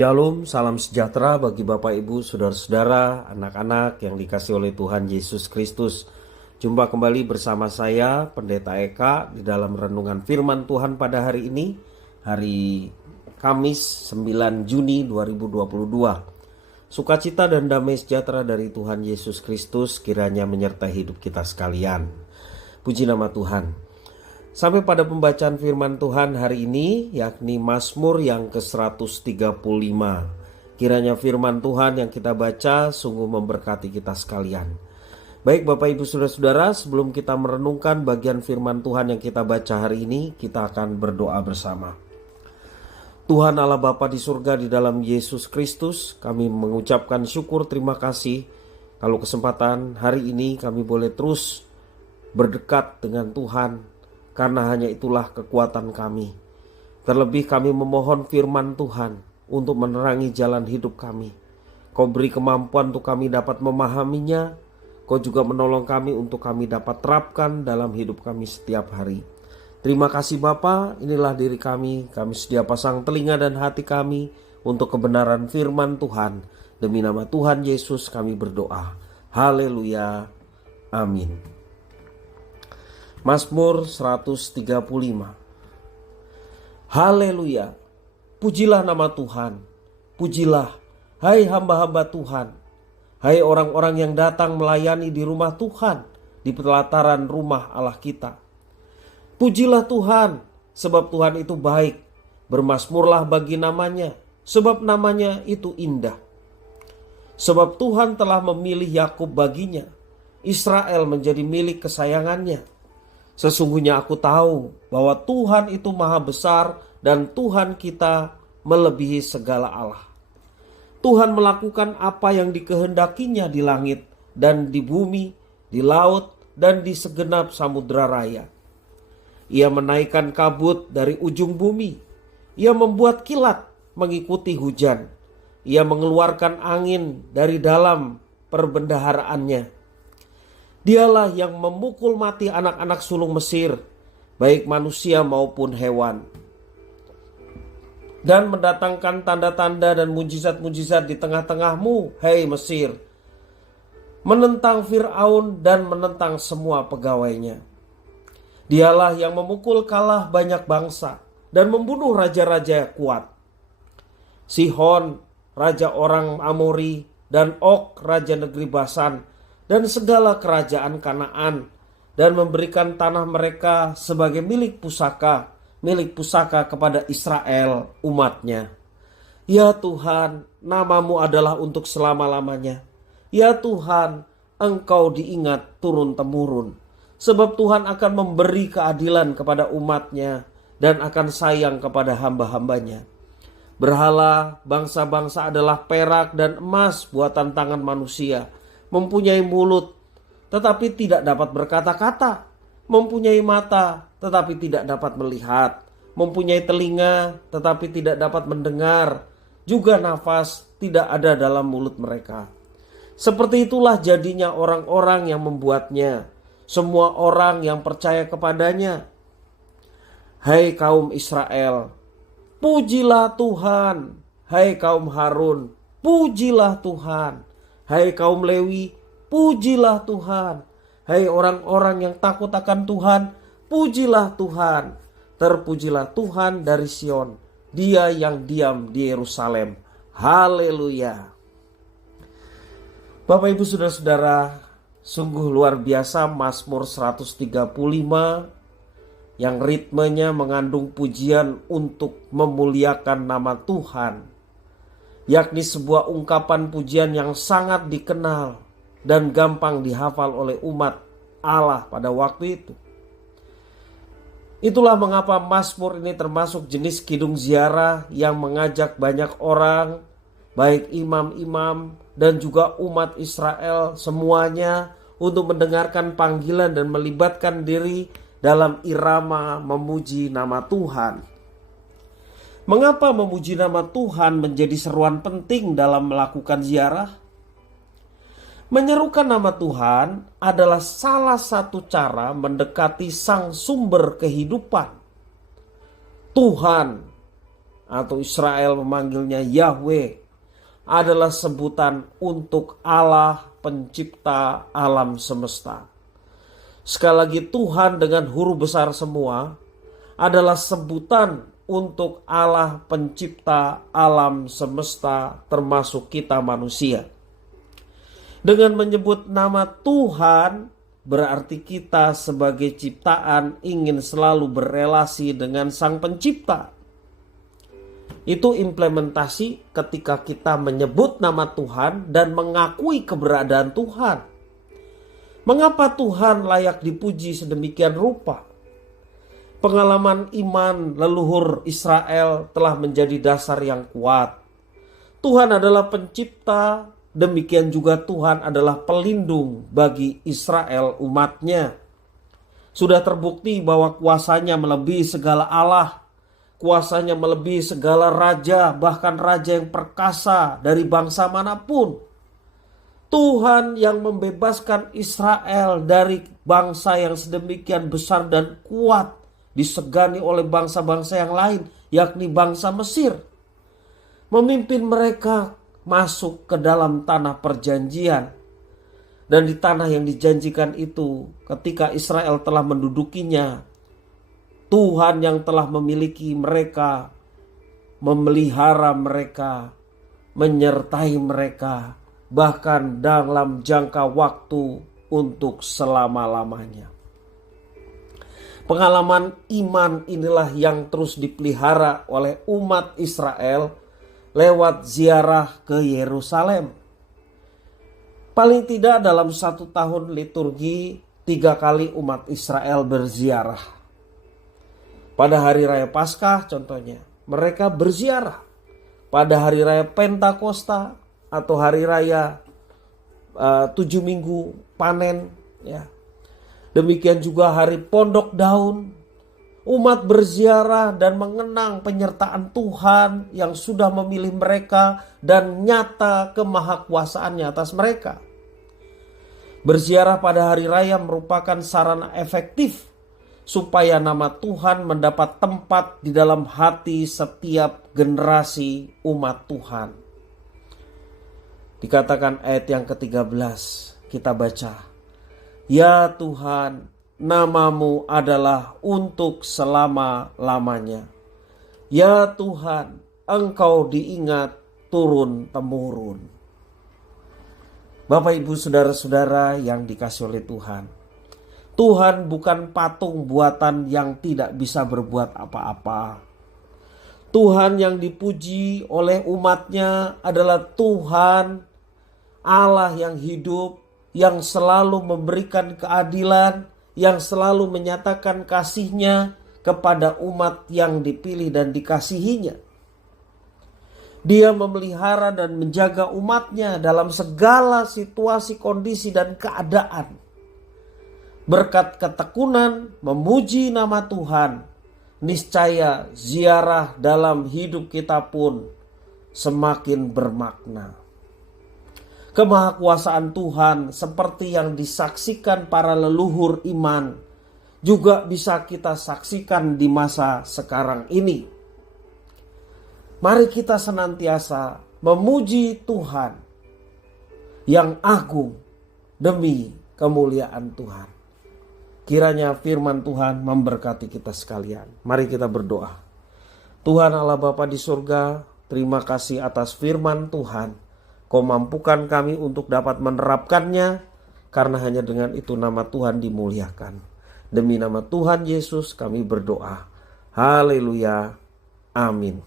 Shalom, salam sejahtera bagi Bapak Ibu, Saudara-saudara, anak-anak yang dikasihi oleh Tuhan Yesus Kristus. Jumpa kembali bersama saya, Pendeta Eka, di dalam renungan firman Tuhan pada hari ini, hari Kamis 9 Juni 2022. Sukacita dan damai sejahtera dari Tuhan Yesus Kristus kiranya menyertai hidup kita sekalian. Puji nama Tuhan. Sampai pada pembacaan firman Tuhan hari ini, yakni Mazmur yang ke-135. Kiranya firman Tuhan yang kita baca sungguh memberkati kita sekalian. Baik Bapak Ibu Saudara-saudara, sebelum kita merenungkan bagian firman Tuhan yang kita baca hari ini, kita akan berdoa bersama. Tuhan Allah Bapa di surga, di dalam Yesus Kristus, kami mengucapkan syukur terima kasih kalau kesempatan hari ini kami boleh terus berdekat dengan Tuhan, karena hanya itulah kekuatan kami. Terlebih kami memohon firman Tuhan untuk menerangi jalan hidup kami. Kau beri kemampuan untuk kami dapat memahaminya. Kau juga menolong kami untuk kami dapat terapkan dalam hidup kami setiap hari. Terima kasih Bapa, inilah diri kami. Kami sedia pasang telinga dan hati kami untuk kebenaran firman Tuhan. Demi nama Tuhan Yesus kami berdoa. Haleluya. Amin. Mazmur 135. Haleluya. Pujilah nama Tuhan. Pujilah, hai hamba-hamba Tuhan. Hai orang-orang yang datang melayani di rumah Tuhan, di pelataran rumah Allah kita. Pujilah Tuhan, sebab Tuhan itu baik. Bermazmurlah bagi namanya, sebab namanya itu indah. Sebab Tuhan telah memilih Yakub baginya, Israel menjadi milik kesayangannya. Sesungguhnya aku tahu bahwa Tuhan itu maha besar dan Tuhan kita melebihi segala Allah. Tuhan melakukan apa yang dikehendakinya di langit dan di bumi, di laut dan di segenap samudera raya. Ia menaikkan kabut dari ujung bumi. Ia membuat kilat mengikuti hujan. Ia mengeluarkan angin dari dalam perbendaharaannya. Dialah yang memukul mati anak-anak sulung Mesir, baik manusia maupun hewan, dan mendatangkan tanda-tanda dan mujizat-mujizat di tengah-tengahmu, hei Mesir, menentang Fir'aun dan menentang semua pegawainya. Dialah yang memukul kalah banyak bangsa dan membunuh raja-raja yang kuat. Sihon, raja orang Amori, dan Og, raja negeri Basan, dan segala kerajaan Kanaan, dan memberikan tanah mereka sebagai milik pusaka kepada Israel umatnya. Ya Tuhan, namamu adalah untuk selama-lamanya. Ya Tuhan, Engkau diingat turun-temurun. Sebab Tuhan akan memberi keadilan kepada umatnya dan akan sayang kepada hamba-hambanya. Berhala bangsa-bangsa adalah perak dan emas buatan tangan manusia. Mempunyai mulut tetapi tidak dapat berkata-kata, mempunyai mata tetapi tidak dapat melihat, mempunyai telinga tetapi tidak dapat mendengar, juga nafas tidak ada dalam mulut mereka. Seperti itulah jadinya orang-orang yang membuatnya, semua orang yang percaya kepadanya. Hai kaum Israel, pujilah Tuhan. Hai kaum Harun, pujilah Tuhan. Hai kaum Lewi, pujilah Tuhan. Hai orang-orang yang takut akan Tuhan, pujilah Tuhan. Terpujilah Tuhan dari Sion, Dia yang diam di Yerusalem. Haleluya. Bapak Ibu Saudara-saudara, sungguh luar biasa Mazmur 135 yang ritmenya mengandung pujian untuk memuliakan nama Tuhan, yakni sebuah ungkapan pujian yang sangat dikenal dan gampang dihafal oleh umat Allah pada waktu itu. Itulah mengapa Mazmur ini termasuk jenis kidung ziarah yang mengajak banyak orang, baik imam-imam dan juga umat Israel semuanya, untuk mendengarkan panggilan dan melibatkan diri dalam irama memuji nama Tuhan. Mengapa memuji nama Tuhan menjadi seruan penting dalam melakukan ziarah? Menyerukan nama Tuhan adalah salah satu cara mendekati sang sumber kehidupan. Tuhan atau Israel memanggilnya Yahweh, adalah sebutan untuk Allah pencipta alam semesta. Sekali lagi, Tuhan dengan huruf besar semua adalah sebutan untuk Allah pencipta alam semesta, termasuk kita manusia. Dengan menyebut nama Tuhan, berarti kita sebagai ciptaan ingin selalu berelasi dengan Sang Pencipta. Itu implementasi ketika kita menyebut nama Tuhan dan mengakui keberadaan Tuhan. Mengapa Tuhan layak dipuji sedemikian rupa? Pengalaman iman leluhur Israel telah menjadi dasar yang kuat. Tuhan adalah pencipta, demikian juga Tuhan adalah pelindung bagi Israel umatnya. Sudah terbukti bahwa kuasanya melebihi segala Allah, kuasanya melebihi segala raja, bahkan raja yang perkasa dari bangsa manapun. Tuhan yang membebaskan Israel dari bangsa yang sedemikian besar dan kuat, disegani oleh bangsa-bangsa yang lain, yakni bangsa Mesir. Memimpin mereka masuk ke dalam tanah perjanjian. Dan di tanah yang dijanjikan itu, ketika Israel telah mendudukinya, Tuhan yang telah memiliki mereka, memelihara mereka, menyertai mereka, bahkan dalam jangka waktu untuk selama-lamanya. Pengalaman iman inilah yang terus dipelihara oleh umat Israel lewat ziarah ke Yerusalem. Paling tidak dalam 1 tahun liturgi 3 kali umat Israel berziarah. Pada hari raya Paskah contohnya, mereka berziarah. Pada hari raya Pentakosta atau hari raya 7 minggu panen, ya. Demikian juga hari Pondok Daun, umat berziarah dan mengenang penyertaan Tuhan yang sudah memilih mereka dan nyata kemahakuasaannya atas mereka. Berziarah pada hari raya merupakan sarana efektif supaya nama Tuhan mendapat tempat di dalam hati setiap generasi umat Tuhan. Dikatakan ayat yang ke-13, kita baca, "Ya Tuhan, namamu adalah untuk selama-lamanya. Ya Tuhan, Engkau diingat turun-temurun." Bapak, Ibu, saudara-saudara yang dikasihi oleh Tuhan, Tuhan bukan patung buatan yang tidak bisa berbuat apa-apa. Tuhan yang dipuji oleh umatnya adalah Tuhan Allah yang hidup, yang selalu memberikan keadilan, yang selalu menyatakan kasih-Nya kepada umat yang dipilih dan dikasihinya. Dia memelihara dan menjaga umatnya dalam segala situasi, kondisi, dan keadaan. Berkat ketekunan memuji nama Tuhan, niscaya ziarah dalam hidup kita pun semakin bermakna. Kemahakuasaan Tuhan seperti yang disaksikan para leluhur iman juga bisa kita saksikan di masa sekarang ini. Mari kita senantiasa memuji Tuhan yang agung demi kemuliaan Tuhan. Kiranya firman Tuhan memberkati kita sekalian. Mari kita berdoa. Tuhan Allah Bapa di surga, terima kasih atas firman Tuhan. Kau mampukan kami untuk dapat menerapkannya, karena hanya dengan itu nama Tuhan dimuliakan. Demi nama Tuhan Yesus kami berdoa. Haleluya. Amin.